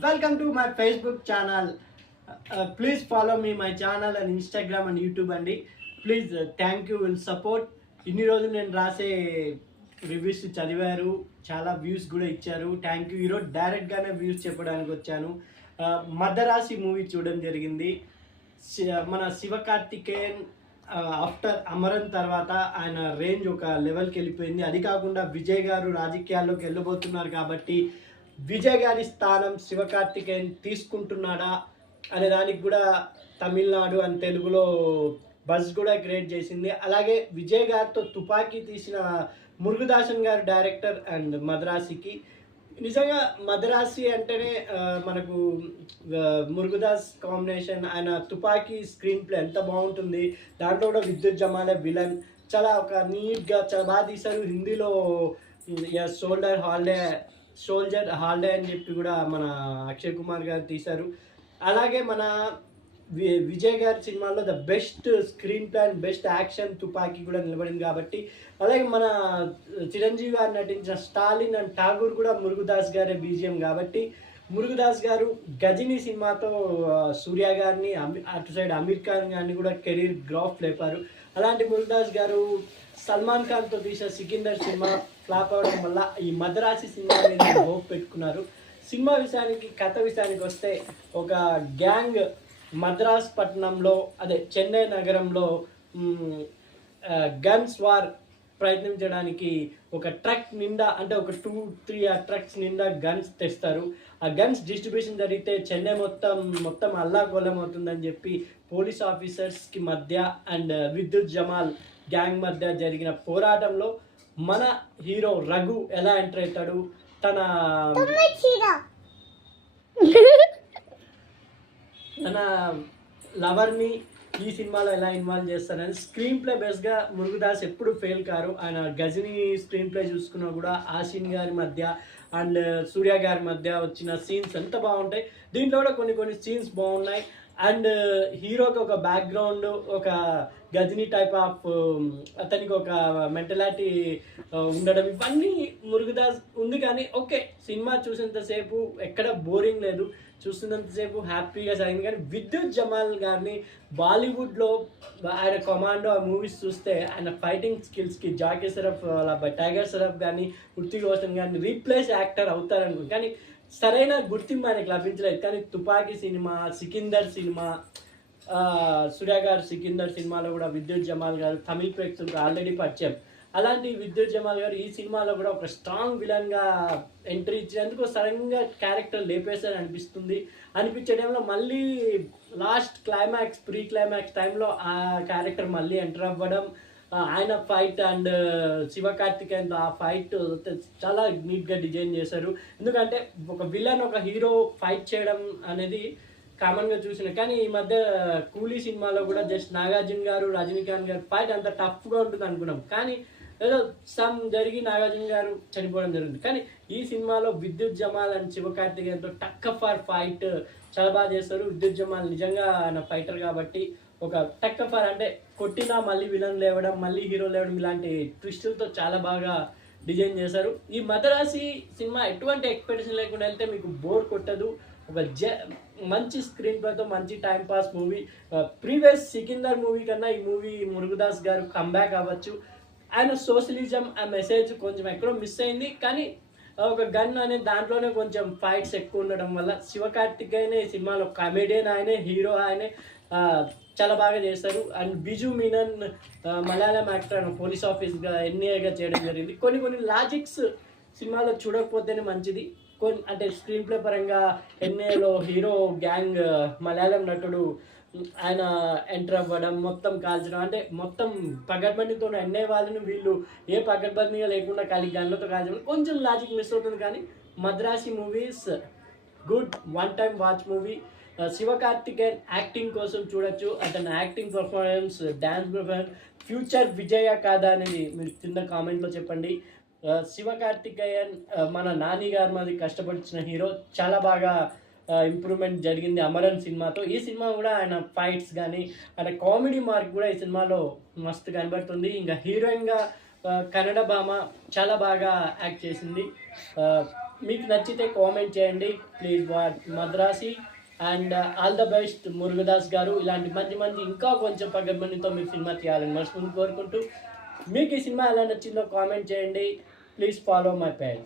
Welcome to my Facebook channel. Please follow me my channel and Instagram and YouTube అండి. Please thank you will support. ఇన్ని రోజులు నేను రాసే reviews చదివారు, చాలా వ్యూస్ కూడా ఇచ్చారు. Thank you. ఈరోజు డైరెక్ట్గానే వ్యూస్ చెప్పడానికి వచ్చాను. మదరాసి మూవీ చూడడం జరిగింది. మన శివకార్తికేయన్ ఆఫ్టర్ అమరన్ తర్వాత ఆయన రేంజ్ ఒక లెవెల్కి వెళ్ళిపోయింది. అది కాకుండా విజయ్ గారు రాజకీయాల్లోకి వెళ్ళబోతున్నారు కాబట్టి విజయ్ గారి స్థానం శివకార్తికేయన్ తీసుకుంటున్నాడా అనే దానికి కూడా తమిళనాడు అండ్ తెలుగులో బజ్ కూడా క్రియేట్ చేసింది. అలాగే విజయ్ గారితో తుపాకీ తీసిన మురుగదాసన్ గారు డైరెక్టర్ అండ్ మద్రాసికి. నిజంగా మద్రాసి అంటేనే మనకు మురుగదాస్ కాంబినేషన్, ఆయన తుపాకీ స్క్రీన్ ప్లే ఎంత బాగుంటుంది. దాంట్లో కూడా విద్యుత్ జమాలే విలన్, చాలా ఒక నీట్గా చాలా బాగా తీశారు. హిందీలో సోల్జర్ హాలిడే అని చెప్పి కూడా మన అక్షయ్ కుమార్ గారు తీశారు. అలాగే మన విజయ్ గారి సినిమాలో the best screen play and best action తుపాకీ కూడా నిలబడింది కాబట్టి. అలాగే మన చిరంజీవి గారు నటించిన స్టాలిన్ అండ్ ఠాగూర్ కూడా మురుగదాస్ గారే బీజిఎం కాబట్టి మురుగదాస్ గారు గజనీ సినిమాతో సూర్య గారిని అటు సైడ్ అమీర్ ఖాన్ గారిని కూడా కెరీర్ గ్రాఫ్ లేపారు. అలాంటి మురుగదాస్ గారు సల్మాన్ ఖాన్తో తీసిన సికిందర్ సినిమా ఫ్లాప్ అవడం వల్ల ఈ మద్రాసి సినిమా మీద హోప్ పెట్టుకున్నారు. సినిమా కథ విషయానికి వస్తే ఒక గ్యాంగ్ మద్రాస్ పట్టణంలో అదే చెన్నై నగరంలో గన్స్ వార్ ప్రయత్నించడానికి ఒక ట్రక్ నిండా అంటే ఒక 2-3 ట్రక్స్ నిండా గన్స్ తెస్తారు. ఆ గన్స్ డిస్ట్రిబ్యూషన్ జరిగితే చెన్నై మొత్తం అల్లాకొల్లం అవుతుందని చెప్పి పోలీస్ ఆఫీసర్స్కి మధ్య అండ్ విద్యుత్ జమాల్ గ్యాంగ్ మధ్య జరిగిన పోరాటంలో మన హీరో రఘు ఎలా ఎంటర్ అవుతాడు, తన లవర్ని ఈ సినిమాలో ఎలా ఇన్వాల్వ్ చేస్తారని స్క్రీన్ ప్లే బేస్గా మురుగదాస్ ఎప్పుడు ఫెయిల్ కారు. ఆయన గజనీ స్క్రీన్ ప్లే చూసుకున్నా కూడా ఆసిన్ గారి మధ్య అండ్ సూర్య గారి మధ్య వచ్చిన సీన్స్ ఎంత బాగుంటాయి. దీంట్లో కూడా కొన్ని సీన్స్ బాగున్నాయి. అండ్ హీరోకి ఒక బ్యాక్గ్రౌండ్, ఒక గజనీ టైప్ ఆఫ్ అతనికి ఒక మెంటలాలిటీ ఉండడం, ఇవన్నీ మురుగదాస్ ఉంది. కానీ ఓకే, సినిమా చూసేంతసేపు ఎక్కడ బోరింగ్ లేదు, చూస్తున్నంతసేపు హ్యాపీగా సాగింది. కానీ విద్యుత్ జమాల్ గారిని బాలీవుడ్లో ఆయన కమాండో ఆ మూవీస్ చూస్తే ఆయన ఫైటింగ్ స్కిల్స్కి జాకీ షరఫ్ టైగర్ షరఫ్ కానీ హృతిక్ రోషన్ కానీ రీప్లేస్ యాక్టర్ అవుతారనుకుంది. కానీ సరైన గుర్తింపు ఆయనకు లభించలేదు. కానీ తుపాకీ సినిమా, సికిందర్ సినిమా, సూర్య గారు సికిందర్ సినిమాలో కూడా విద్యుత్ జమాల్ గారు తమిళ ప్రేక్షకులకు ఆల్రెడీ పరిచయం. అలాంటి విద్యుత్ జమాల్ గారు ఈ సినిమాలో కూడా ఒక స్ట్రాంగ్ విలన్గా ఎంట్రీ ఇచ్చినందుకు సడన్గా క్యారెక్టర్ లేపేసారి అనిపించే టైంలో మళ్ళీ లాస్ట్ ప్రీ క్లైమాక్స్ టైంలో ఆ క్యారెక్టర్ మళ్ళీ ఎంటర్ అవ్వడం, ఆయన ఫైట్ అండ్ శివకార్తికేయన్ ఆ ఫైట్ చాలా నీట్గా డిజైన్ చేశారు. ఎందుకంటే ఒక విలన్ ఒక హీరో ఫైట్ చేయడం అనేది కామన్గా చూసిన, కానీ ఈ మధ్య కూలీ సినిమాలో కూడా జస్ట్ నాగార్జున గారు రజనీకాంత్ గారు ఫైట్ అంత టఫ్గా ఉంటుంది అనుకున్నాం. కానీ ఏదో జరిగి నాగార్జున గారు చనిపోవడం జరిగింది. కానీ ఈ సినిమాలో విద్యుత్ జమాల్ అండ్ శివకార్తికేయన్తో టక్ ఫర్ ఫైట్ చాలా బాగా చేస్తారు. విద్యుత్ జమాల్ నిజంగా ఆయన ఫైటర్ కాబట్టి ఒక టక్ ఫర్ అంటే కొట్టినా మళ్ళీ విలన్ లేవడం, మళ్ళీ హీరో లేవడం, ఇలాంటి ట్విస్టులతో చాలా బాగా డిజైన్ చేశారు. ఈ మద్రాసి సినిమా ఎటువంటి ఎక్స్పెక్టేషన్ లేకుండా వెళ్తే మీకు బోర్ కొట్టదు. ఒక మంచి స్క్రీన్ ప్లేతో మంచి time pass movie. Previous Sikandar movie కన్నా ఈ మూవీ మురుగదాస్ గారు కంబ్యాక్ అవ్వచ్చు. ఆయన సోషలిజం ఆ మెసేజ్ కొంచెం ఎక్కడో మిస్ అయింది. కానీ ఒక గన్ అనే దాంట్లోనే కొంచెం ఫైట్స్ ఎక్కువ ఉండడం వల్ల శివకార్తికేయన్ ఈ సినిమాలో కామెడియన్ ఆయనే, హీరో ఆయనే, చాలా బాగా చేస్తారు. అండ్ బిజు మీనన్ మలయాళం యాక్టర్ ఆయన పోలీస్ ఆఫీస్గా ఎన్ఏగా చేయడం జరిగింది. కొన్ని లాజిక్స్ సినిమాలో చూడకపోతేనే మంచిది. అంటే స్క్రీన్ ప్లే పరంగా ఎన్ఏలో హీరో గ్యాంగ్ మలయాళం నటుడు ఆయన ఎంటర్ అవ్వడం, మొత్తం కాల్చడం, అంటే మొత్తం పగడ్బందీతో ఎన్ఏ వాళ్ళని వీళ్ళు ఏ పగడ్బందీగా లేకుండా ఖాళీ గన్లతో కాల్చడం, కొంచెం లాజిక్ మిస్ అవుతుంది. కానీ Madharaasi movies good one time watch movie. Sivakarthikeyan acting కోసం చూడొచ్చు. అతని acting performance, dance performance future విజయ కాదా అనేది మీరు కింద కామెంట్లో చెప్పండి. శివకార్తికేయన్ మన నాని గారి మీద కష్టపడిచిన హీరో, చాలా బాగా ఇంప్రూవ్మెంట్ జరిగింది అమరన్ సినిమాతో. ఈ సినిమా కూడా ఆయన ఫైట్స్ కానీ ఆయన కామెడీ మార్క్ కూడా ఈ సినిమాలో మస్తు కనబడుతుంది. ఇంకా హీరోయిన్గా కన్నడ భామ చాలా బాగా యాక్ట్ చేసింది. మీకు నచ్చితే కామెంట్ చేయండి please what Madrasi. And all the best Murugadoss గారు. ఇలాంటి మంచి మంచి ఇంకా కొంచెం పగడ్బందీతో మీరు సినిమా తీయాలని మనస్ఫూర్తి కోరుకుంటూ, మీకు ఈ సినిమా ఎలా నచ్చిందో కామెంట్ చేయండి. Please follow my page.